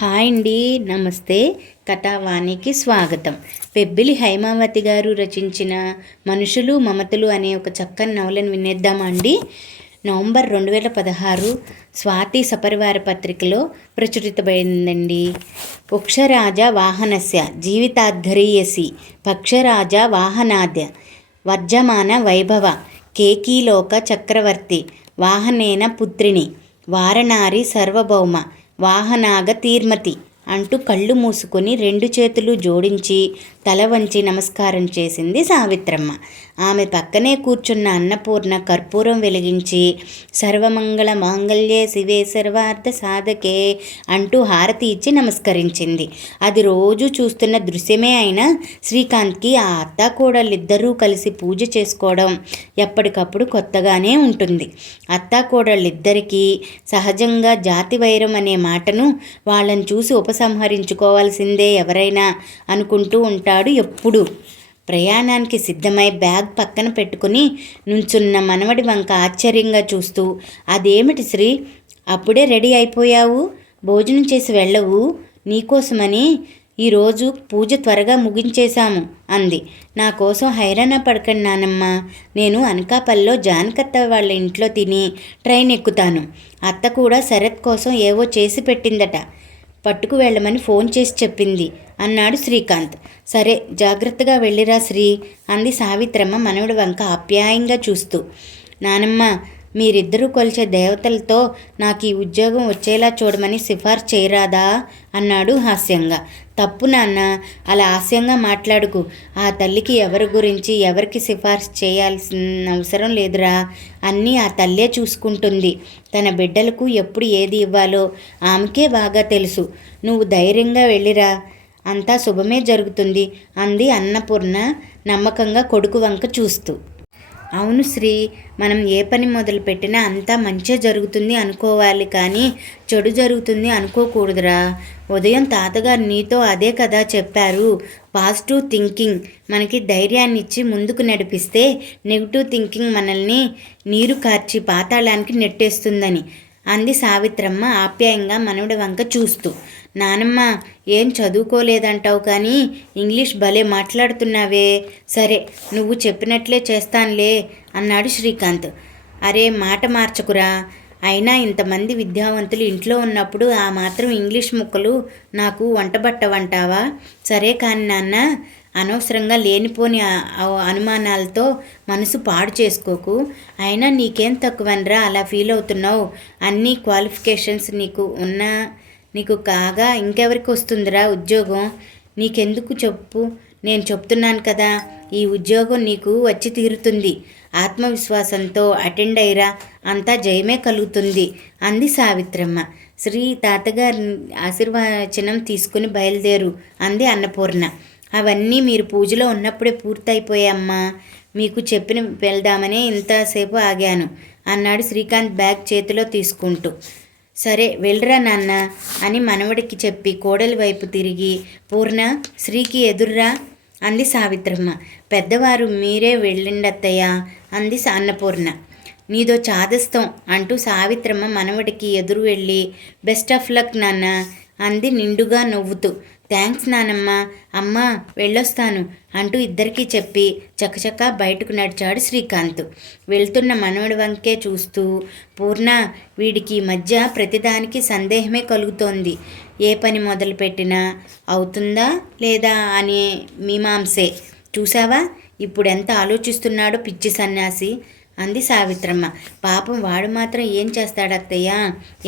Hi అండి, నమస్తే. కథావాణికి స్వాగతం. పెబ్బిలి హైమావతి గారు రచించిన మనుషులు మమతలు అనే ఒక చక్కని నవలను వినేద్దామా అండి. నవంబర్ 2016 స్వాతి సపరివార పత్రికలో ప్రచురితమైందండి. ఉక్షరాజ వాహనస్య జీవితాద్ధరీయసి పక్షరాజ వాహనాద్య వర్జమాన వైభవ కేకీలోక చక్రవర్తి వాహనేన పుత్రిని వారణారి సార్వభౌమ వాహనాగ తీర్మతి అంటూ కళ్ళు మూసుకొని రెండు చేతులు జోడించి తల వంచి నమస్కారం చేసింది సావిత్రమ్మ. ఆమె పక్కనే కూర్చున్న అన్నపూర్ణ కర్పూరం వెలిగించి సర్వమంగళ మాంగళ్యే శివే సర్వార్థ సాధకే అంటూ హారతి ఇచ్చి నమస్కరించింది. అది రోజు చూస్తున్న దృశ్యమే అయినా శ్రీకాంత్కి ఆ అత్తాకోడళ్ళిద్దరూ కలిసి పూజ చేసుకోవడం ఎప్పటికప్పుడు కొత్తగానే ఉంటుంది. అత్తాకోడళ్ళిద్దరికీ సహజంగా జాతి వైరం అనే మాటను వాళ్ళని చూసి ఉపసంహరించుకోవాల్సిందే ఎవరైనా అనుకుంటూ ఉంటాడు ఎప్పుడు. ప్రయాణానికి సిద్ధమై బ్యాగ్ పక్కన పెట్టుకుని నుంచున్న మనవడి వంక ఆశ్చర్యంగా చూస్తూ, అదేమిటి శ్రీ, అప్పుడే రెడీ అయిపోయావు, భోజనం చేసి వెళ్ళవు, నీకోసమని ఈరోజు పూజ త్వరగా ముగించేశాము అంది. నా కోసం హైరాణ పడకండి నానమ్మ, నేను అనకాపల్లిలో జానకత్త వాళ్ళ ఇంట్లో తిని ట్రైన్ ఎక్కుతాను. అత్త కూడా శరత్ కోసం ఏవో చేసి పెట్టిందట, పట్టుకు వెళ్ళమని ఫోన్ చేసి చెప్పింది అన్నాడు శ్రీకాంత్. సరే, జాగ్రత్తగా వెళ్ళిరా శ్రీ అంది సావిత్రమ్మ మనవడి వంక ఆప్యాయంగా చూస్తూ. నానమ్మ, మీరిద్దరూ కొలిచే దేవతలతో నాకు ఈ ఉద్యోగం వచ్చేలా చూడమని సిఫార్సు చేయరాదా అన్నాడు హాస్యంగా. తప్పు నాన్న, అలా హాస్యంగా మాట్లాడుకు. ఆ తల్లికి ఎవరి గురించి ఎవరికి సిఫార్సు చేయాల్సిన అవసరం లేదురా, అన్నీ ఆ తల్లే చూసుకుంటుంది. తన బిడ్డలకు ఎప్పుడు ఏది ఇవ్వాలో ఆమెకే బాగా తెలుసు. నువ్వు ధైర్యంగా వెళ్ళిరా, అంతా శుభమే జరుగుతుంది అంది అన్నపూర్ణ నమ్మకంగా కొడుకు వంక చూస్తూ. అవును శ్రీ, మనం ఏ పని మొదలుపెట్టినా అంతా మంచిగా జరుగుతుంది అనుకోవాలి, కానీ చెడు జరుగుతుంది అనుకోకూడదురా. ఉదయం తాతగారు నీతో అదే కదా చెప్పారు. పాజిటివ్ థింకింగ్ మనకి ధైర్యాన్ని ఇచ్చి ముందుకు నడిపిస్తే నెగిటివ్ థింకింగ్ మనల్ని నీరు కార్చి పాతాళానికి నెట్టేస్తుందని అంది సావిత్రమ్మ ఆప్యాయంగా మనవడి వంక చూస్తూ. నానమ్మ, ఏం చదువుకోలేదంటావు కానీ ఇంగ్లీష్ భలే మాట్లాడుతున్నావే. సరే, నువ్వు చెప్పినట్లే చేస్తానులే అన్నాడు శ్రీకాంత్. అరే, మాట మార్చకురా, అయినా ఇంతమంది విద్యావంతులు ఇంట్లో ఉన్నప్పుడు ఆ మాత్రం ఇంగ్లీష్ ముక్కలు నాకు వంటబట్టవంటావా? సరే కాని నాన్న, అనవసరంగా లేనిపోని అనుమానాలతో మనసు పాడు చేసుకోకు. అయినా నీకేం తక్కువనరా అలా ఫీల్ అవుతున్నావు? అన్ని క్వాలిఫికేషన్స్ నీకు కాగా ఇంకెవరికి వస్తుందిరా ఉద్యోగం? నీకెందుకు చెప్పు, నేను చెప్తున్నాను కదా, ఈ ఉద్యోగం నీకు వచ్చి తీరుతుంది. ఆత్మవిశ్వాసంతో అటెండ్ అయ్యిరా, అంతా జయమే కలుగుతుంది అంది సావిత్రమ్మ. శ్రీ తాతగారి ఆశీర్వచనం తీసుకుని బయలుదేరు అంది అన్నపూర్ణ. అవన్నీ మీరు పూజలో ఉన్నప్పుడే పూర్తయిపోయామ్మా, మీకు చెప్పిన వెళ్దామనే ఇంతసేపు ఆగాను అన్నాడు శ్రీకాంత్ బ్యాగ్ చేతిలో తీసుకుంటూ. సరే వెళ్ళరా నాన్న అని మనవడికి చెప్పి కోడలి వైపు తిరిగి, పూర్ణ, శ్రీకి ఎదుర్రా అంది సావిత్రమ్మ. పెద్దవారు మీరే వెళ్ళండత్తయ్యా అంది అన్నపూర్ణ. నీదో చాదస్తం అంటూ సావిత్రమ్మ మనవడికి ఎదురు వెళ్ళి, బెస్ట్ ఆఫ్ లక్ నాన్న అంది నిండుగా నవ్వుతూ. థ్యాంక్స్ నానమ్మ, అమ్మ వెళ్ళొస్తాను అంటూ ఇద్దరికీ చెప్పి చకచకా బయటకు నడిచాడు శ్రీకాంత్. వెళ్తున్న మనవడి వంకే చూస్తూ, పూర్ణ, వీడికి మధ్య ప్రతిదానికి సందేహమే కలుగుతోంది. ఏ పని మొదలుపెట్టినా అవుతుందా లేదా అనే మీమాంసే. చూసావా ఇప్పుడు ఎంత ఆలోచిస్తున్నాడో పిచ్చి సన్యాసి అంది సావిత్రమ్మ. పాపం వాడు మాత్రం ఏం చేస్తాడత్తయ్య,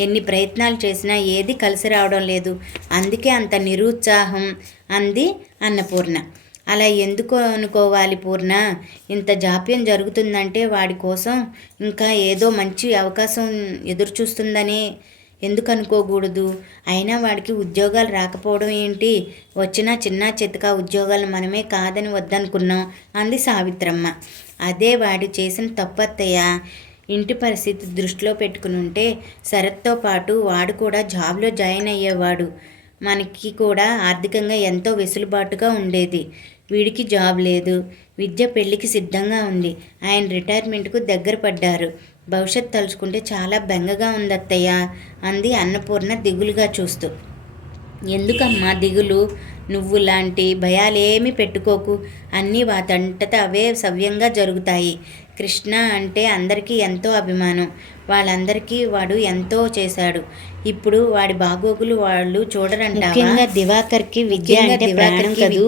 ఎన్ని ప్రయత్నాలు చేసినా ఏది కలిసి రావడం లేదు, అందుకే అంత నిరుత్సాహం అంది అన్నపూర్ణ. అలా ఎందుకు అనుకోవాలి పూర్ణ, ఇంత జాప్యం జరుగుతుందంటే వాడి కోసం ఇంకా ఏదో మంచి అవకాశం ఎదురు చూస్తుందనే ఎందుకు అనుకోకూడదు? అయినా వాడికి ఉద్యోగాలు రాకపోవడం ఏంటి? వచ్చినా చిన్న చితక ఉద్యోగాలు మనమే కాదని వద్దనుకున్నాం అంది సావిత్రమ్మ. అదే వాడు చేసిన తప్పత్తయ్య. ఇంటి పరిస్థితి దృష్టిలో పెట్టుకుని ఉంటే శరత్తో పాటు వాడు కూడా జాబ్లో జాయిన్ అయ్యేవాడు. మనకి కూడా ఆర్థికంగా ఎంతో వెసులుబాటుగా ఉండేది. వీడికి జాబ్ లేదు, విద్య పెళ్లికి సిద్ధంగా ఉంది, ఆయన రిటైర్మెంట్కు దగ్గర పడ్డారు. భవిష్యత్ తలుచుకుంటే చాలా బెంగగా ఉందత్తయ్య అంది అన్నపూర్ణ దిగులుగా చూస్తూ. ఎందుకమ్మా దిగులు? నువ్వు లాంటి భయాలేమీ పెట్టుకోకు. అన్నీ వాటంతట అవే సవ్యంగా జరుగుతాయి. కృష్ణ అంటే అందరికీ ఎంతో అభిమానం. వాళ్ళందరికీ వాడు ఎంతో చేశాడు. ఇప్పుడు వాడి బాగోగులు వాళ్ళు చూడరంటావా? ముఖ్యంగా దివాకర్కి విద్య అంటే ప్రాణం కదూ.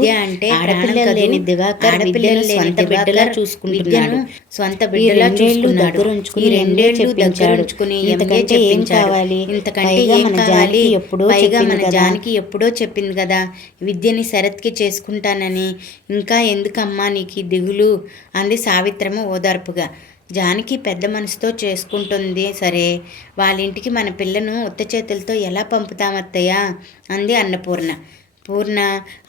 ఆడపిల్లలు లేని దివాకర్ విద్యను సొంత బిడ్డలా చూసుకుంటున్నాడు. సొంత బిడ్డలా చూసుకున్నాడు. ఈ రెండేళ్లు దగ్గరుంచుకుని ఇంతకంటే ఏం కావాలి? ఇంతకంటే ఏం కావాలి? పైగా మన జానకి ఎప్పుడో చెప్పింది కదా విద్యని శరత్కి చేసుకుంటానని. ఇంకా ఎందుకమ్మా నీకు దిగులు? అంది సావిత్రమ్మ ఓదార్పుగా. జానకి పెద్ద మనసుతో చేసుకుంటుంది సరే, వాళ్ళింటికి మన పిల్లను ఉత్త చేతులతో ఎలా పంపుతామత్తయ్యా? అంది అన్నపూర్ణ. పూర్ణ,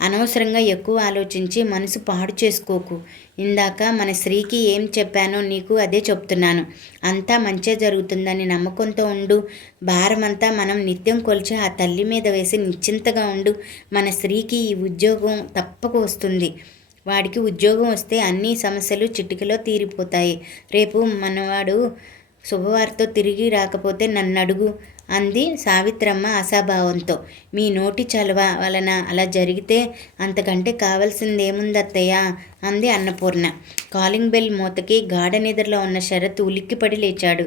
అనవసరంగా ఎక్కువ ఆలోచించి మనసు పాడు చేసుకోకు. ఇందాక మన శ్రీకి ఏం చెప్పానో నీకు అదే చెప్తున్నాను. అంతా మంచే జరుగుతుందని నమ్మకంతో ఉండు. భారమంతా మనం నిత్యం కొలిచి ఆ తల్లి మీద వేసి నిశ్చింతగా ఉండు. మన శ్రీకి ఈ ఉద్యోగం తప్పక వస్తుంది. వాడికి ఉద్యోగం వస్తే అన్ని సమస్యలు చిటికలో తీరిపోతాయి. రేపు మనవాడు శుభవార్తతో తిరిగి రాకపోతే నన్ను అడుగు అంది సావిత్రమ్మ ఆశాభావంతో. మీ నోటి చలవ వలన అలా జరిగితే అంతకంటే కావాల్సిందేముంది అత్తయ్య? అంది అన్నపూర్ణ. కాలింగ్ బెల్ మూతకి గాఢ నిద్రలో ఉన్న శరత్ ఉలిక్కిపడి లేచాడు.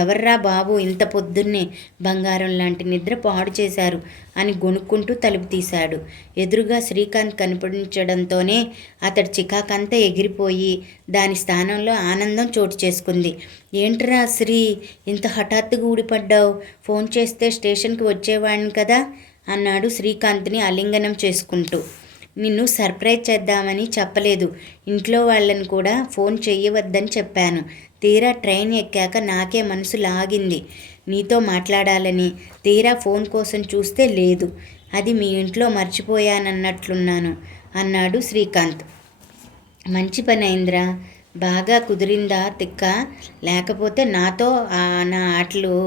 ఎవర్రా బాబు ఇంత పొద్దున్నే? బంగారం లాంటి నిద్ర పాడు చేశారు అని గొనుక్కుంటూ తలుపు తీశాడు. ఎదురుగా శ్రీకాంత్ కనిపించడంతోనే అతడి చికాకంతా ఎగిరిపోయి దాని స్థానంలో ఆనందం చోటు చేసుకుంది. ఏంట్రా శ్రీ, ఇంత హఠాత్తుగా ఊడిపడ్డావు? ఫోన్ చేస్తే స్టేషన్కి వచ్చేవాడిని కదా అన్నాడు శ్రీకాంత్ని ఆలింగనం చేసుకుంటూ. నిన్ను సర్ప్రైజ్ చేద్దామని చెప్పలేదు. ఇంట్లో వాళ్ళని కూడా ఫోన్ చెయ్యవద్దని చెప్పాను. తీరా ట్రైన్ ఎక్కాక నాకే మనసు లాగింది నీతో మాట్లాడాలని. తీరా ఫోన్ కోసం చూస్తే లేదు. అది మీ ఇంట్లో మర్చిపోయానన్నట్లున్నాను అన్నాడు శ్రీకాంత్. మంచి పని అయిందిరా. బాగా కుదిరిందా తిక్క? లేకపోతే నాతో నా ఆటలు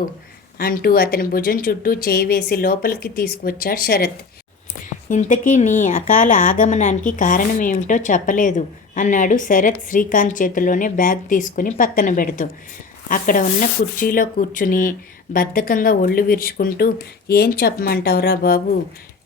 అంటూ అతని భుజం చుట్టూ చేయి వేసి లోపలికి తీసుకువచ్చాడు శరత్. ఇంతకీ నీ అకాల ఆగమనానికి కారణం ఏమిటో చెప్పలేదు అన్నాడు శరత్ శ్రీకాంత్ చేతిలోనే బ్యాగ్ తీసుకుని పక్కన పెడుతూ. అక్కడ ఉన్న కుర్చీలో కూర్చుని బద్ధకంగా ఒళ్ళు విరుచుకుంటూ, ఏం చెప్పమంటావురా బాబు?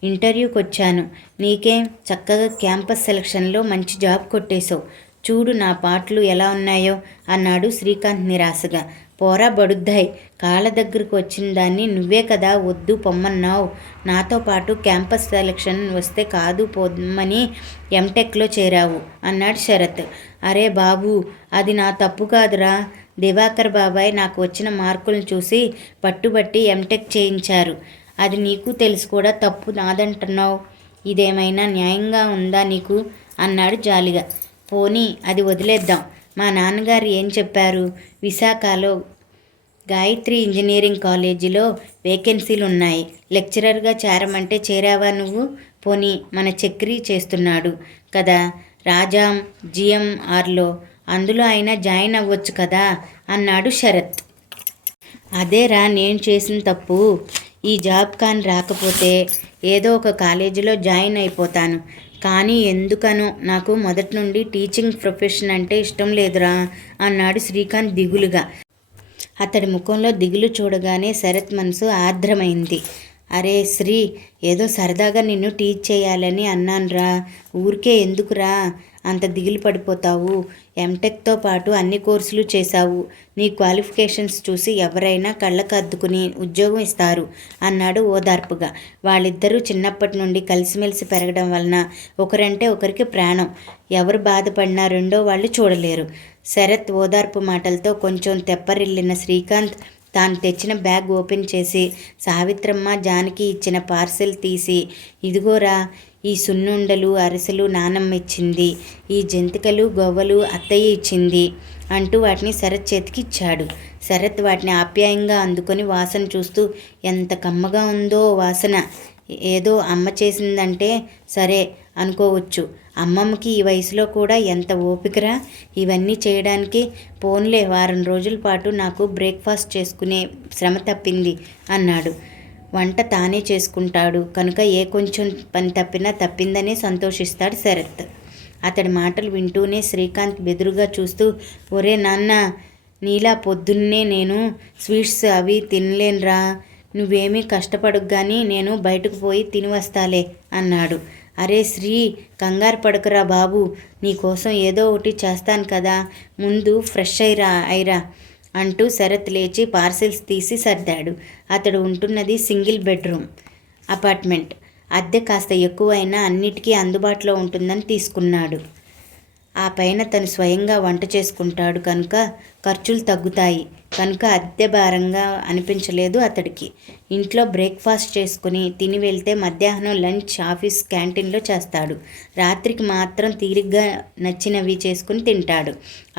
ఇంటర్వ్యూకి వచ్చాను. నీకేం చక్కగా క్యాంపస్ సెలక్షన్లో మంచి జాబ్ కొట్టేశావు. చూడు నా పాటలు ఎలా ఉన్నాయో అన్నాడు శ్రీకాంత్ నిరాశగా. పోరా బడుద్దాయ్, కాళ్ళ దగ్గరకు వచ్చిన దాన్ని నువ్వే కదా వద్దు పొమ్మన్నావు. నాతో పాటు క్యాంపస్ సెలక్షన్ వస్తే కాదు పొమ్మని ఎంటెక్లో చేరావు అన్నాడు శరత్. అరే బాబు, అది నా తప్పు కాదురా. దివాకర్ బాబాయ్ నాకు వచ్చిన మార్కులను చూసి పట్టుబట్టి ఎంటెక్ చేయించారు. అది నీకు తెలిసి కూడా తప్పు నాదంటున్నావు. ఇదేమైనా న్యాయంగా ఉందా నీకు అన్నాడు జాలిగా. పోనీ అది వదిలేద్దాం. మా నాన్నగారు ఏం చెప్పారు? విశాఖలో గాయత్రి ఇంజనీరింగ్ కాలేజీలో వేకెన్సీలు ఉన్నాయి. లెక్చరర్గా చేరమంటే చేరావా నువ్వు? పోనీ మన చక్రీ చేస్తున్నాడు కదా రాజాం జిఎంఆర్లో, అందులో అయినా జాయిన్ అవ్వచ్చు కదా అన్నాడు శరత్. అదేరా నేను చేసిన తప్పు. ఈ జాబ్ కానీ రాకపోతే ఏదో ఒక కాలేజీలో జాయిన్ అయిపోతాను. కానీ ఎందుకనో నాకు మొదటి నుండి టీచింగ్ ప్రొఫెషన్ అంటే ఇష్టం లేదురా అన్నాడు శ్రీకాంత్ దిగులుగా. అతడి ముఖంలో దిగులు చూడగానే శరత్ మనసు ఆర్ద్రమైంది. అరే శ్రీ, ఏదో సరదాగా నిన్ను టీచ్ చేయాలని అన్నానురా. ఊరికే ఎందుకురా అంత దిగులు పడిపోతావు? ఎంటెక్తో పాటు అన్ని కోర్సులు చేశావు. నీ క్వాలిఫికేషన్స్ చూసి ఎవరైనా కళ్ళకు అద్దుకుని ఉద్యోగం ఇస్తారు అన్నాడు ఓదార్పుగా. వాళ్ళిద్దరూ చిన్నప్పటి నుండి కలిసిమెలిసి పెరగడం వలన ఒకరంటే ఒకరికి ప్రాణం. ఎవరు బాధపడినా రెండో వాళ్ళు చూడలేరు. శరత్ ఓదార్పు మాటలతో కొంచెం తెప్పరిల్లిన శ్రీకాంత్ తాను తెచ్చిన బ్యాగ్ ఓపెన్ చేసి సావిత్రమ్మ జానకి ఇచ్చిన పార్సెల్ తీసి, ఇదిగోరా ఈ సున్నుండలు అరిసెలు నానమ్మ ఇచ్చింది, ఈ జంతికలు గవ్వలు అత్తయ్య ఇచ్చింది అంటూ వాటిని శరత్ చేతికి ఇచ్చాడు. శరత్ వాటిని ఆప్యాయంగా అందుకొని వాసన చూస్తూ, ఎంత కమ్మగా ఉందో వాసన. ఏదో అమ్మ చేసిందంటే సరే అనుకోవచ్చు. అమ్మమ్మకి ఈ వయసులో కూడా ఎంత ఓపికరా ఇవన్నీ చేయడానికి. పోన్లే, వారం రోజుల పాటు నాకు బ్రేక్ఫాస్ట్ చేసుకునే శ్రమ తప్పింది అన్నాడు. వంట తానే చేసుకుంటాడు కనుక ఏ కొంచెం పని తప్పినా తప్పిందనే సంతోషిస్తాడు శరత్. అతడి మాటలు వింటూనే శ్రీకాంత్ బెదురుగా చూస్తూ, ఒరే నాన్న, నీలా పొద్దున్నే నేను స్వీట్స్ అవి తినలేనురా. నువ్వేమీ కష్టపడకు కానీ నేను బయటకు పోయి తిని వస్తాలే అన్నాడు. అరే శ్రీ, కంగారు పడకురా బాబు, నీకోసం ఏదో ఒకటి చేస్తాను కదా, ముందు ఫ్రెష్ అయిరా అంటూ శరత్ లేచి పార్సిల్స్ తీసి సర్దాడు. అతడు ఉంటున్నది సింగిల్ బెడ్రూమ్ అపార్ట్మెంట్. అద్దె కాస్త ఎక్కువైనా అన్నిటికీ అందుబాటులో ఉంటుందని తీసుకున్నాడు. ఆ పైన తను స్వయంగా వంట చేసుకుంటాడు కనుక ఖర్చులు తగ్గుతాయి కనుక అద్దె భారంగా అనిపించలేదు అతడికి. ఇంట్లో బ్రేక్ఫాస్ట్ చేసుకుని తిని వెళ్తే మధ్యాహ్నం లంచ్ ఆఫీస్ క్యాంటీన్లో చేస్తాడు. రాత్రికి మాత్రం తీరిగ్గా నచ్చినవి చేసుకుని తింటాడు.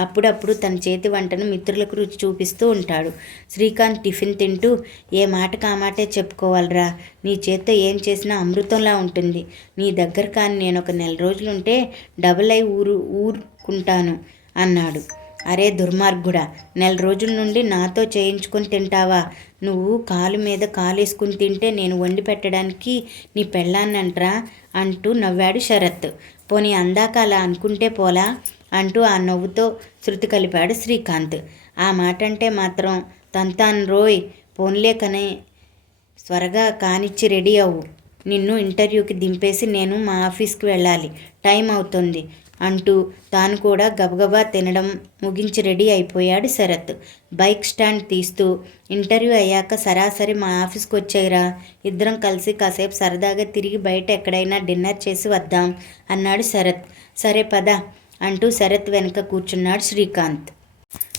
అప్పుడప్పుడు తన చేతి వంటను మిత్రులకు రుచి చూపిస్తూ ఉంటాడు. శ్రీకాంత్ టిఫిన్ తింటూ, ఏ మాటకు ఆ మాటే చెప్పుకోవాలిరా, నీ చేత్తో ఏం చేసినా అమృతంలా ఉంటుంది. నీ దగ్గర కానీ నేను ఒక నెల రోజులుంటే డబుల్ అయి ఊరుకుంటాను అన్నాడు. అరే దుర్మార్గుడా, నెల రోజుల నుండి నాతో చేయించుకొని తింటావా? నువ్వు కాలు మీద కాలేసుకుని తింటే నేను వండి పెట్టడానికి నీ పెళ్ళాన్నంట్రా అంటూ నవ్వాడు శరత్. పోనీ అందాక అలా అనుకుంటే పోలా అంటూ ఆ నవ్వుతో శృతి కలిపాడు శ్రీకాంత్. ఆ మాట అంటే మాత్రం తంతాను రోయ్, పోన్లే కనే, త్వరగా కానిచ్చి రెడీ అవ్వు, నిన్ను ఇంటర్వ్యూకి దింపేసి నేను మా ఆఫీస్కి వెళ్ళాలి, టైం అవుతుంది అంటూ తాను కూడా గబగబా తినడం ముగించి రెడీ అయిపోయాడు శరత్. బైక్ స్టాండ్ తీస్తూ, ఇంటర్వ్యూ అయ్యాక సరాసరి మా ఆఫీస్కి వచ్చాయిరా, ఇద్దరం కలిసి కాసేపు సరదాగా తిరిగి బయట ఎక్కడైనా డిన్నర్ చేసి వద్దాం అన్నాడు శరత్. సరే పద అంటూ శరత్ వెనుక కూర్చున్నాడు శ్రీకాంత్.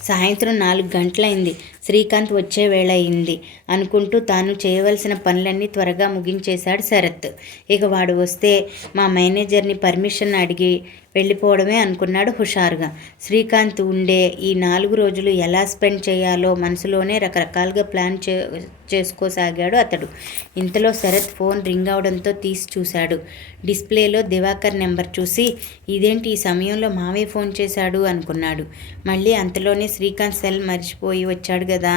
సాయంత్రం 4 గంటలైంది. శ్రీకాంత్ వచ్చే వేళ అయింది అనుకుంటూ తాను చేయవలసిన పనులన్నీ త్వరగా ముగించేశాడు శరత్. ఇక వాడు వస్తే మా మేనేజర్ని పర్మిషన్ అడిగి వెళ్ళిపోవడమే అనుకున్నాడు హుషారుగా. శ్రీకాంత్ ఉండే ఈ 4 రోజులు ఎలా స్పెండ్ చేయాలో మనసులోనే రకరకాలుగా ప్లాన్ చేసుకోసాగాడు అతడు. ఇంతలో శరత్ ఫోన్ రింగ్ అవడంతో తీసి చూశాడు. డిస్ప్లేలో దివాకర్ నెంబర్ చూసి, ఇదేంటి ఈ సమయంలో మావే ఫోన్ చేశాడు అనుకున్నాడు. మళ్ళీ అంతలోనే శ్రీకాంత్ సెల్ మర్చిపోయి వచ్చాడు కదా,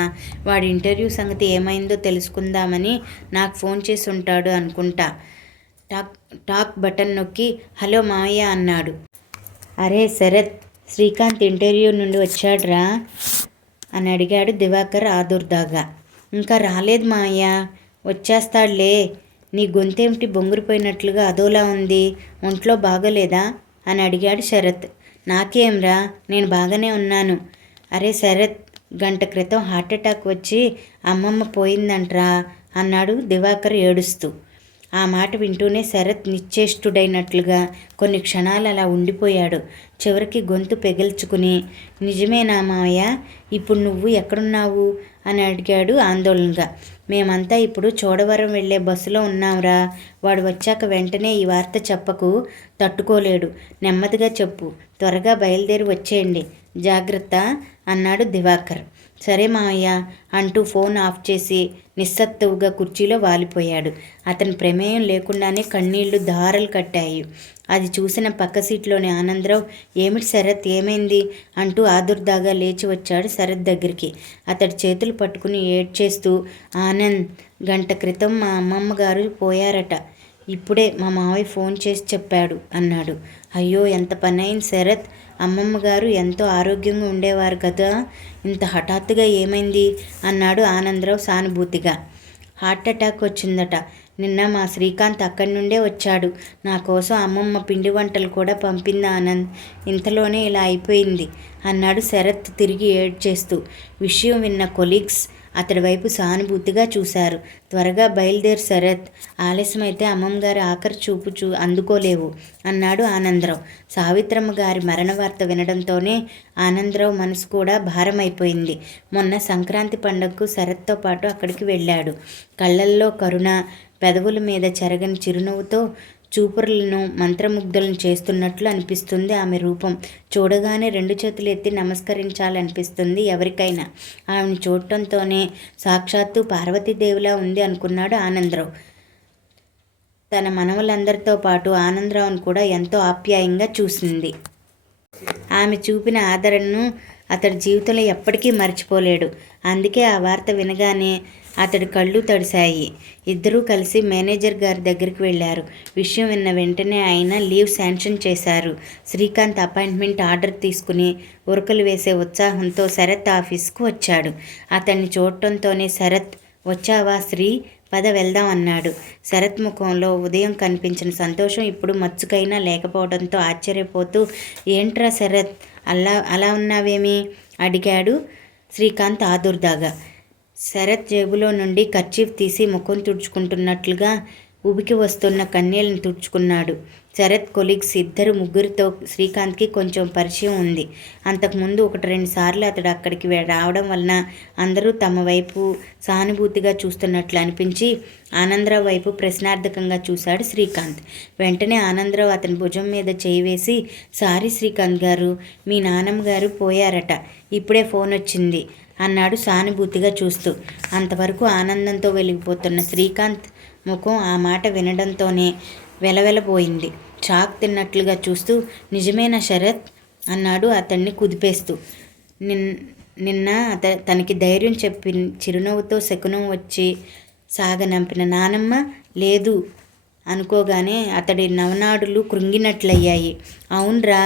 వాడి ఇంటర్వ్యూ సంగతి ఏమైందో తెలుసుకుందామని నాకు ఫోన్ చేసి ఉంటాడు అనుకుంటా. టాక్ బటన్ నొక్కి హలో మావయ్య అన్నాడు. అరే శరత్, శ్రీకాంత్ ఇంటర్వ్యూ నుండి వచ్చాడ్రా అని అడిగాడు దివాకర్ ఆదుర్దాగా. ఇంకా రాలేదు మావయ్య, వచ్చేస్తాడులే. నీ గొంతేమిటి బొంగురిపోయినట్లుగా అదోలా ఉంది, ఒంట్లో బాగోలేదా అని అడిగాడు శరత్. నాకేంరా, నేను బాగానే ఉన్నాను. అరే శరత్, గంట క్రితం హార్ట్అటాక్ వచ్చి అమ్మమ్మ పోయిందంట్రా అన్నాడు దివాకర్ ఏడుస్తూ. ఆ మాట వింటూనే శరత్ నిశ్చేష్టుడైనట్లుగా కొన్ని క్షణాలు అలా ఉండిపోయాడు. చివరికి గొంతు పెగిల్చుకుని, నిజమేనా మావయ్య, ఇప్పుడు నువ్వు ఎక్కడున్నావు అని అడిగాడు ఆందోళనగా. మేమంతా ఇప్పుడు చోడవరం వెళ్ళే బస్సులో ఉన్నాంరా. వాడు వచ్చాక వెంటనే ఈ వార్త చెప్పకు, తట్టుకోలేడు. నెమ్మదిగా చెప్పు, త్వరగా బయలుదేరి వచ్చేయండి, జాగ్రత్త అన్నాడు దివాకర్. సరే మావయ్య అంటూ ఫోన్ ఆఫ్ చేసి నిస్సత్తువుగా కుర్చీలో వాలిపోయాడు. అతని ప్రమేయం లేకుండానే కన్నీళ్లు ధారలు కట్టాయి. అది చూసిన పక్క సీట్లోని ఆనందరావు, ఏమిటి శరత్, ఏమైంది అంటూ ఆదుర్దాగా లేచి వచ్చాడు శరత్ దగ్గరికి. అతడి చేతులు పట్టుకుని ఏడ్చేస్తూ, ఆనంద్, గంట క్రితం మా అమ్మమ్మ గారు పోయారట, ఇప్పుడే మా మావయ్య ఫోన్ చేసి చెప్పాడు అన్నాడు. అయ్యో, ఎంత పనైంది శరత్, అమ్మమ్మ గారు ఎంతో ఆరోగ్యంగా ఉండేవారు కదా, ఇంత హఠాత్తుగా ఏమైంది అన్నాడు ఆనందరావు సానుభూతిగా. హార్ట్అటాక్ వచ్చిందట. నిన్న మా శ్రీకాంత్ అక్కడి నుండే వచ్చాడు. నా కోసం అమ్మమ్మ పిండి వంటలు కూడా పంపింది ఆనంద్. ఇంతలోనే ఇలా అయిపోయింది అన్నాడు శరత్ తిరిగి ఏడ్చేస్తూ. విషయం విన్న కొలీగ్స్ అతడి వైపు సానుభూతిగా చూశారు. త్వరగా బయలుదేరు శరత్, ఆలస్యమైతే అమ్మమ్మగారి ఆఖరి చూపు అందుకోలేవు అన్నాడు ఆనందరావు. సావిత్రమ్మ గారి మరణ వార్త వినడంతోనే ఆనందరావు మనసు కూడా భారమైపోయింది. మొన్న సంక్రాంతి పండుగకు శరత్తో పాటు అక్కడికి వెళ్ళాడు. కళ్ళల్లో కరుణ, పెదవుల మీద చెరగని చిరునవ్వుతో చూపురులను మంత్రముగ్ధులను చేస్తున్నట్లు అనిపిస్తుంది ఆమె రూపం. చూడగానే 2 చేతులు ఎత్తి నమస్కరించాలనిపిస్తుంది ఎవరికైనా. ఆమెను చూడటంతోనే సాక్షాత్తు పార్వతీదేవిలా ఉంది అనుకున్నాడు ఆనందరావు. తన మనవలందరితో పాటు ఆనందరావును కూడా ఎంతో ఆప్యాయంగా చూసింది. ఆమె చూపిన ఆదరణను అతడి జీవితంలో ఎప్పటికీ మర్చిపోలేడు. అందుకే ఆ వార్త వినగానే అతడి కళ్ళు తడిశాయి. ఇద్దరూ కలిసి మేనేజర్ గారి దగ్గరికి వెళ్ళారు. విషయం విన్న వెంటనే ఆయన లీవ్ శాంక్షన్ చేశారు. శ్రీకాంత్ అపాయింట్మెంట్ ఆర్డర్ తీసుకుని ఉరకలు వేసే ఉత్సాహంతో శరత్ ఆఫీస్కు వచ్చాడు. అతన్ని చూడటంతోనే శరత్ వచ్చావా శ్రీ, పద వెళ్దాం అన్నాడు. శరత్ ముఖంలో ఉదయం కనిపించిన సంతోషం ఇప్పుడు మచ్చుకైనా లేకపోవడంతో ఆశ్చర్యపోతూ, ఏంట్రా శరత్ అలా ఉన్నావేమి అడిగాడు శ్రీకాంత్ ఆదుర్దాగా. శరత్ జేబులో నుండి కర్చీఫ్ తీసి ముఖం తుడుచుకుంటున్నట్లుగా ఉబికి వస్తున్న కన్నీళ్లను తుడుచుకున్నాడు. శరత్ కొలీగ్స్ ఇద్దరు ముగ్గురితో శ్రీకాంత్కి కొంచెం పరిచయం ఉంది. అంతకుముందు 1-2 సార్లు అతడు అక్కడికి రావడం వలన అందరూ తమ వైపు సానుభూతిగా చూస్తున్నట్లు అనిపించి ఆనందరావు వైపు ప్రశ్నార్థకంగా చూశాడు శ్రీకాంత్. వెంటనే ఆనందరావు అతని భుజం మీద చేయి వేసి, సారీ శ్రీకాంత్ గారు, మీ నాన్నమ్మ గారు పోయారట, ఇప్పుడే ఫోన్ వచ్చింది అన్నాడు సానుభూతిగా చూస్తూ. అంతవరకు ఆనందంతో వెలిగిపోతున్న శ్రీకాంత్ ముఖం ఆ మాట వినడంతోనే వెలవెలబోయింది. షాక్ తిన్నట్లుగా చూస్తూ, నిజమేనా శరత్ అన్నాడు అతన్ని కుదిపేస్తూ. నిన్న తనకి ధైర్యం చెప్పి చిరునవ్వుతో శకునం వచ్చి సాగనంపిన నానమ్మ లేదు అనుకోగానే అతడి నవనాడులు కృంగినట్లయ్యాయి. అవునరా,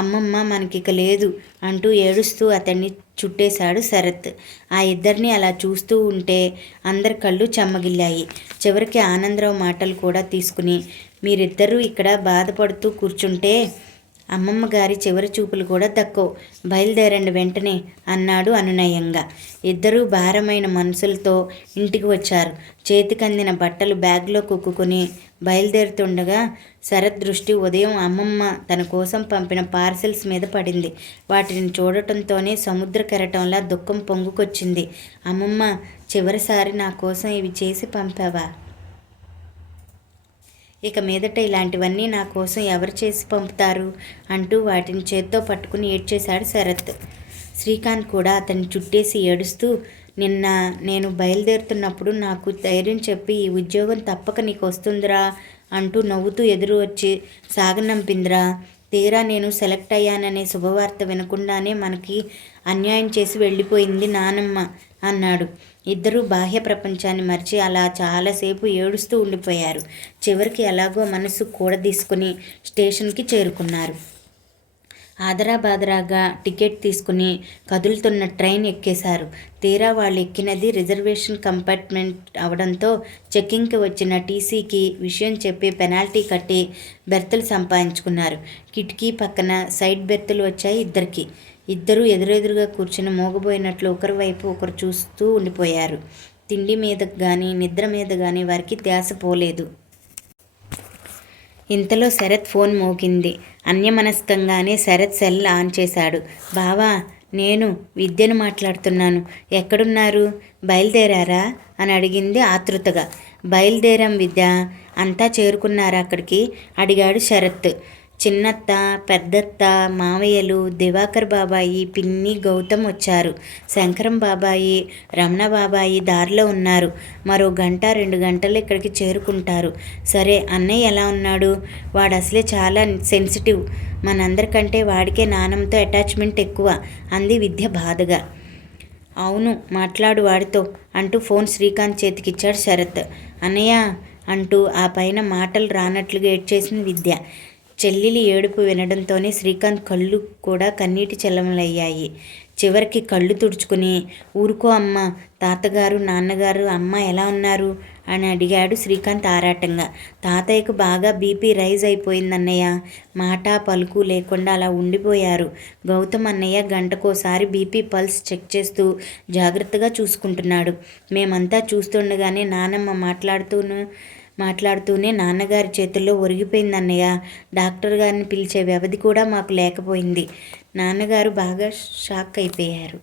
అమ్మమ్మ మనకిక లేదు అంటూ ఏడుస్తూ అతన్ని చుట్టేశాడు శరత్. ఆ ఇద్దరిని అలా చూస్తూ ఉంటే అందరి కళ్ళు చెమ్మగిల్లాయి. చివరికి ఆనందరావు మాటలు కూడా తీసుకుని, మీరిద్దరూ ఇక్కడ బాధపడుతూ కూర్చుంటే అమ్మమ్మ గారి చివరి చూపులు కూడా దక్కవు, బయలుదేరండి వెంటనే అన్నాడు అనునయంగా. ఇద్దరూ భారమైన మనసులతో ఇంటికి వచ్చారు. చేతికందిన బట్టలు బ్యాగ్లో కుక్కుని బయలుదేరుతుండగా శరత్ దృష్టి ఉదయం అమ్మమ్మ తన కోసం పంపిన పార్సెల్స్ మీద పడింది. వాటిని చూడటంతోనే సముద్ర కెరటంలా దుఃఖం పొంగుకొచ్చింది. అమ్మమ్మ, చివరిసారి నా కోసం ఇవి చేసి పంపావా? ఇక మీదట ఇలాంటివన్నీ నా కోసం ఎవరు చేసి పంపుతారు అంటూ వాటిని చేత్తో పట్టుకుని ఏడ్చేశాడు శరత్. శ్రీకాంత్ కూడా అతన్ని చుట్టేసి ఏడుస్తూ, నిన్న నేను బయలుదేరుతున్నప్పుడు నాకు ధైర్యం చెప్పి ఈ ఉద్యోగం తప్పక నీకు వస్తుందిరా అంటూ నవ్వుతూ ఎదురు వచ్చి సాగనంపిందిరా. తీరా నేను సెలెక్ట్ అయ్యాననే శుభవార్త వినకుండానే మనకి అన్యాయం చేసి వెళ్ళిపోయింది నానమ్మ అన్నాడు. ఇద్దరూ బాహ్య ప్రపంచాన్ని మర్చి అలా చాలాసేపు ఏడుస్తూ ఉండిపోయారు. చివరికి ఎలాగో మనసు కూడదీసుకుని స్టేషన్కి చేరుకున్నారు. ఆదరాబాదరాగా టికెట్ తీసుకుని కదులుతున్న ట్రైన్ ఎక్కేశారు. తీరా వాళ్ళు ఎక్కినది రిజర్వేషన్ కంపార్ట్మెంట్ అవడంతో చెక్కింగ్కి వచ్చిన టీసీకి విషయం చెప్పి పెనాల్టీ కట్టి బెర్తులు సంపాదించుకున్నారు. కిటికీ పక్కన సైడ్ బెర్తులు వచ్చాయి ఇద్దరికి. ఇద్దరూ ఎదురెదురుగా కూర్చుని మోగబోయినట్లు ఒకరి వైపు ఒకరు చూస్తూ ఉండిపోయారు. తిండి మీద కానీ నిద్ర మీద కానీ వారికి ధ్యాస పోలేదు. ఇంతలో శరత్ ఫోన్ మోగింది. అన్యమనస్కంగానే శరత్ సెల్ ఆన్ చేశాడు. బావా, నేను విద్యను మాట్లాడుతున్నాను. ఎక్కడున్నారు? బయలుదేరారా అని అడిగింది ఆతృతగా. బయలుదేరాం విద్య. అంతా చేరుకున్నారా అక్కడికి అడిగాడు శరత్. చిన్నత్త, పెద్దత్త, మావయ్యలు, దివాకర్ బాబాయి, పిన్ని, గౌతమ్ వచ్చారు. శంకరం బాబాయి, రమణ బాబాయి దారిలో ఉన్నారు. మరో 1-2 గంటలు ఇక్కడికి చేరుకుంటారు. సరే, అన్నయ్య ఎలా ఉన్నాడు? వాడు అసలే చాలా సెన్సిటివ్. మనందరికంటే వాడికే నాన్నమ్మతో అటాచ్మెంట్ ఎక్కువ అంది విద్య బాధగా. అవును, మాట్లాడు వాడితో అంటూ ఫోన్ శ్రీకాంత్ చేతికిచ్చాడు శరత్. అన్నయ్య అంటూ ఆ పైన మాటలు రానట్లుగా ఏడ్చేసిన విద్య. చెల్లెలి ఏడుపు వినడంతోనే శ్రీకాంత్ కళ్ళు కూడా కన్నీటి చెల్లములయ్యాయి. చివరికి కళ్ళు తుడుచుకుని, ఊరుకో అమ్మ, తాతగారు, నాన్నగారు, అమ్మ ఎలా ఉన్నారు అని అడిగాడు శ్రీకాంత్ ఆరాటంగా. తాతయ్యకు బాగా బీపీ రైజ్ అయిపోయిందన్నయ్య. మాట పలుకు లేకుండా అలా ఉండిపోయారు. గౌతమ్ అన్నయ్య గంటకోసారి బీపీ పల్స్ చెక్ చేస్తూ జాగ్రత్తగా చూసుకుంటున్నాడు. మేమంతా చూస్తుండగానే నానమ్మ మాట్లాడుతూనే నాన్నగారి చేతుల్లో ఒరిగిపోయిందన్నయ్య. డాక్టర్ గారిని పిలిచే వ్యవధి కూడా మాకు లేకపోయింది. నాన్నగారు బాగా షాక్ అయిపోయారు.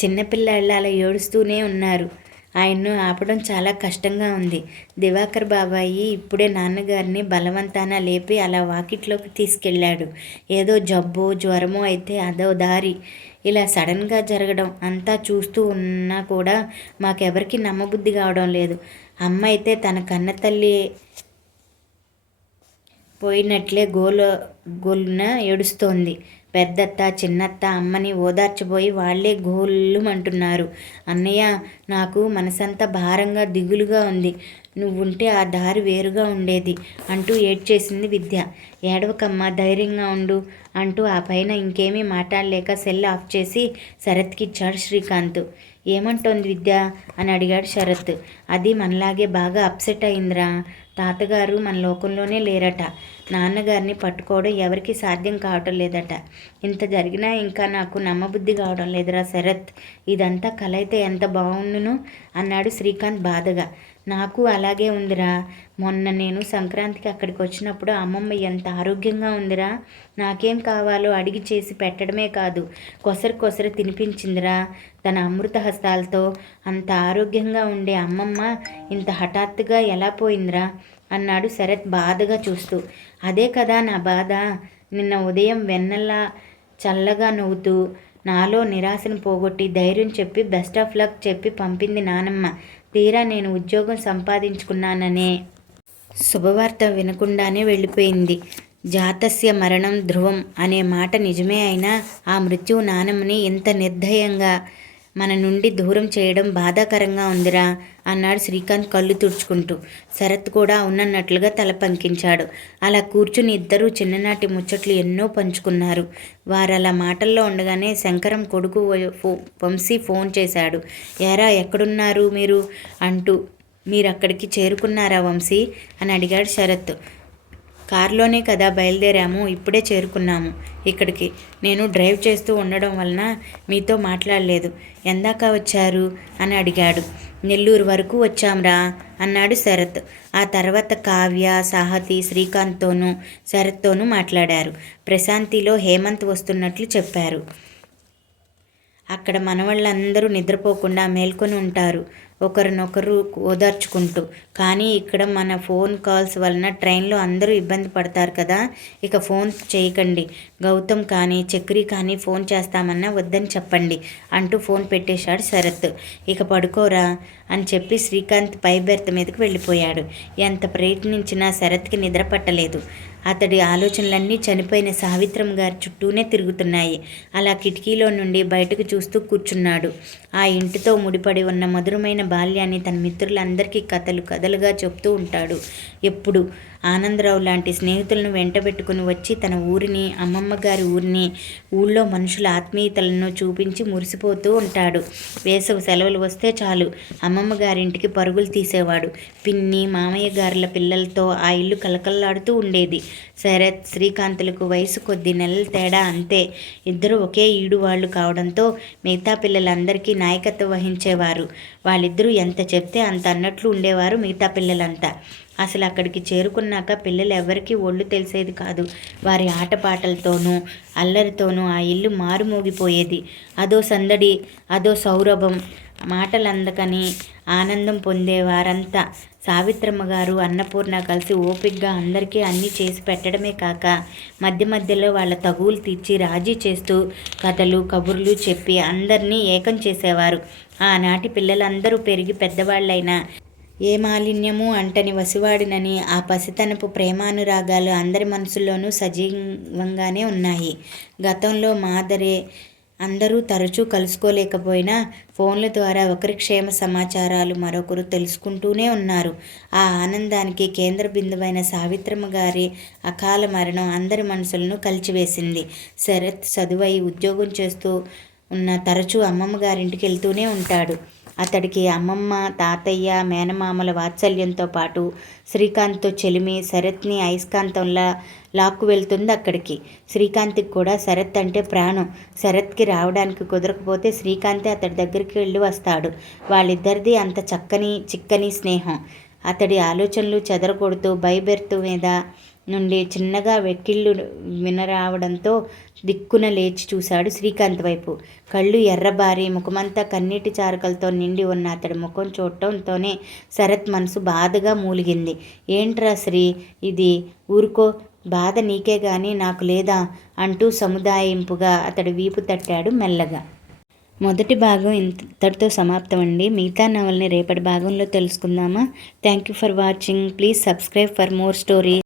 చిన్నపిల్లలు అలా ఏడుస్తూనే ఉన్నారు. ఆయన్ను ఆపడం చాలా కష్టంగా ఉంది. దివాకర్ బాబాయి ఇప్పుడే నాన్నగారిని బలవంతాన లేపి అలా వాకిట్లోకి తీసుకెళ్ళాడు. ఏదో జబ్బో జ్వరమో అయితే అదో దారి. ఇలా సడన్గా జరగడం అంతా చూస్తూ ఉన్నా కూడా మాకెవరికి నమ్మబుద్ధి కావడం లేదు. అమ్మ అయితే తన కన్నతల్లి పోయినట్లే గోలున ఏడుస్తోంది. పెద్దత్త, చిన్నత్త అమ్మని ఓదార్చబోయి వాళ్లే గోళ్ళుమంటున్నారు. అన్నయ్య, నాకు మనసంతా భారంగా దిగులుగా ఉంది. నువ్వుంటే ఆ దారి వేరుగా ఉండేది అంటూ ఏడ్చేసింది విద్య. ఏడవకమ్మ, ధైర్యంగా ఉండు అంటూ ఆ పైన ఇంకేమీ మాట్లాడలేక సెల్ ఆఫ్ చేసి శరత్కి ఇచ్చాడు శ్రీకాంత్. ఏమంటోంది విద్య అని అడిగాడు శరత్. అది మనలాగే బాగా అప్సెట్ అయిందిరా. తాతగారు మన లోకంలోనే లేరట. నాన్నగారిని పట్టుకోవడం ఎవరికి సాధ్యం కావటం లేదట. ఇంత జరిగినా ఇంకా నాకు నమ్మబుద్ధి కావడం లేదురా శరత్. ఇదంతా కల అయితే ఎంత బాగుండును అన్నాడు శ్రీకాంత్ బాధగా. నాకు అలాగే ఉందిరా. మొన్న నేను సంక్రాంతికి అక్కడికి వచ్చినప్పుడు అమ్మమ్మ ఎంత ఆరోగ్యంగా ఉందిరా. నాకేం కావాలో అడిగి చేసి పెట్టడమే కాదు, కొసరు తినిపించిందిరా తన అమృత హస్తాలతో. అంత ఆరోగ్యంగా ఉండే అమ్మమ్మ ఇంత హఠాత్తుగా ఎలా పోయిందిరా అన్నాడు శరత్ బాధగా చూస్తూ. అదే కదా నా బాధ. నిన్న ఉదయం వెన్నెలా చల్లగా నవ్వుతూ నాలో నిరాశను పోగొట్టి ధైర్యం చెప్పి బెస్ట్ ఆఫ్ లక్ చెప్పి పంపింది నానమ్మ. తీరా నేను ఉద్యోగం సంపాదించుకున్నాననే శుభవార్త వినకుండానే వెళ్ళిపోయింది. జాతస్య మరణం ధ్రువం అనే మాట నిజమే అయినా ఆ మృత్యువు నానమ్మని ఇంత నిర్దయంగా మన నుండి దూరం చేయడం బాధాకరంగా ఉందిరా అన్నాడు శ్రీకాంత్ కళ్ళు తుడుచుకుంటూ. శరత్ కూడా ఉన్నట్లుగా తల పంకించాడు. అలా కూర్చుని ఇద్దరూ చిన్ననాటి ముచ్చట్లు ఎన్నో పంచుకున్నారు. వారలా మాటల్లో ఉండగానే శంకరం కొడుకు వంశీ ఫోన్ చేశాడు. ఏరా ఎక్కడున్నారు మీరు అంటూ. మీరక్కడికి చేరుకున్నారా వంశీ అని అడిగాడు శరత్. కారులోనే కదా బయలుదేరాము, ఇప్పుడే చేరుకున్నాము ఇక్కడికి. నేను డ్రైవ్ చేస్తూ ఉండడం వలన మీతో మాట్లాడలేదు. ఎందాక వచ్చారు అని అడిగాడు. నెల్లూరు వరకు వచ్చాంరా అన్నాడు శరత్. ఆ తర్వాత కావ్య, సాహతి, శ్రీకాంత్తోనూ శరత్తోనూ మాట్లాడారు. ప్రశాంతిలో హేమంత్ వస్తున్నట్లు చెప్పారు. అక్కడ మనవాళ్ళందరూ నిద్రపోకుండా మేల్కొని ఉంటారు, ఒకరినొకరు ఓదార్చుకుంటూ. కానీ ఇక్కడ మన ఫోన్ కాల్స్ వలన ట్రైన్లో అందరూ ఇబ్బంది పడతారు కదా. ఇక ఫోన్ చేయకండి. గౌతమ్ కానీ చక్రి కానీ ఫోన్ చేస్తామన్నా వద్దని చెప్పండి అంటూ ఫోన్ పెట్టేశాడు శరత్. ఇక పడుకోరా అని చెప్పి శ్రీకాంత్ పై బెర్త్ మీదకి వెళ్ళిపోయాడు. ఎంత ప్రయత్నించినా శరత్కి నిద్ర పట్టలేదు. అతడి ఆలోచనలన్నీ చనిపోయిన సావిత్రమ్మ గారి చుట్టూనే తిరుగుతున్నాయి. అలా కిటికీలో నుండి బయటకు చూస్తూ కూర్చున్నాడు. ఆ ఇంటితో ముడిపడి ఉన్న మధురమైన బాల్యాన్ని తన మిత్రులందరికీ కథలుగా చెప్తూ ఉంటాడు. ఎప్పుడు ఆనందరావు లాంటి స్నేహితులను వెంటబెట్టుకుని వచ్చి తన ఊరిని, అమ్మమ్మ గారి ఊరిని, ఊళ్ళో మనుషుల ఆత్మీయతలను చూపించి మురిసిపోతూ ఉంటాడు. వేసవి సెలవులు వస్తే చాలు అమ్మమ్మ గారింటికి పరుగులు తీసేవాడు. పిన్ని, మామయ్య గారుల పిల్లలతో ఆ ఇల్లు కలకల్లాడుతూ ఉండేది. శరత్, శ్రీకాంతులకు వయసు కొద్ది నెలల తేడా అంతే. ఇద్దరు ఒకే ఈడు వాళ్ళు కావడంతో మిగతా పిల్లలందరికీ నాయకత్వం వహించేవారు. వాళ్ళిద్దరూ ఎంత చెప్తే అంత అన్నట్లు ఉండేవారు మిగతా పిల్లలంతా. అసలు అక్కడికి చేరుకున్నాక పిల్లలు ఎవరికీ ఒళ్ళు తెలిసేది కాదు. వారి ఆటపాటలతోనూ అల్లరితోనూ ఆ ఇల్లు మారుమోగిపోయేది. అదో సందడి, అదో సౌరభం. మాటలందకని ఆనందం పొందేవారంతా. సావిత్రమ్మ గారు, అన్నపూర్ణ కలిసి ఓపికగా అందరికీ అన్నీ చేసి పెట్టడమే కాక మధ్య మధ్యలో వాళ్ళ తగువులు తీర్చి రాజీ చేస్తూ కథలు, కబుర్లు చెప్పి అందరినీ ఏకం చేసేవారు. ఆనాటి పిల్లలందరూ పెరిగి పెద్దవాళ్ళైనా ఏ మాలిన్యము అంటని వసివాడినని ఆ పసితనపు ప్రేమానురాగాలు అందరి మనసుల్లోనూ సజీవంగానే ఉన్నాయి. గతంలో మాదరే అందరూ తరచూ కలుసుకోలేకపోయినా ఫోన్ల ద్వారా ఒకరి క్షేమ సమాచారాలు మరొకరు తెలుసుకుంటూనే ఉన్నారు. ఆ ఆనందానికి కేంద్ర బిందువైన సావిత్రమ్మ గారి అకాల మరణం అందరి మనసులను కలిచివేసింది. శరత్ చదువై ఉద్యోగం చేస్తూ ఉన్న తరచూ అమ్మమ్మ గారింటికి వెళ్తూనే ఉంటాడు. అతడికి అమ్మమ్మ, తాతయ్య, మేనమామల వాత్సల్యంతో పాటు శ్రీకాంత్తో చెలిమి శరత్ని అయస్కాంతంలా లాక్కు వెళ్తుంది అక్కడికి. శ్రీకాంత్కి కూడా శరత్ అంటే ప్రాణం. శరత్కి రావడానికి కుదరకపోతే శ్రీకాంతే అతడి దగ్గరికి వెళ్ళి వస్తాడు. వాళ్ళిద్దరిది అంత చిక్కని స్నేహం. అతడి ఆలోచనలు చెదరగొడుతూ బైబెర్త్ మీద నుండి చిన్నగా వెక్కిళ్ళు వినరావడంతో దిక్కున లేచి చూశాడు శ్రీకాంత్ వైపు. కళ్ళు ఎర్రబారి ముఖమంతా కన్నీటి చారకలతో నిండి ఉన్న అతడి ముఖం చూడటంతోనే శరత్ మనసు బాధగా మూలిగింది. ఏంట్రా శ్రీ ఇది, ఊరుకో, బాధ నీకే గాని నాకు లేదా అంటూ సముదాయింపుగా అతడి వీపు తట్టాడు మెల్లగా. మొదటి భాగం ఇంతటితో సమాప్తం అండి. మిగతా నవల్ని రేపటి భాగంలో తెలుసుకుందామా? Thank you for watching. Please subscribe for more story.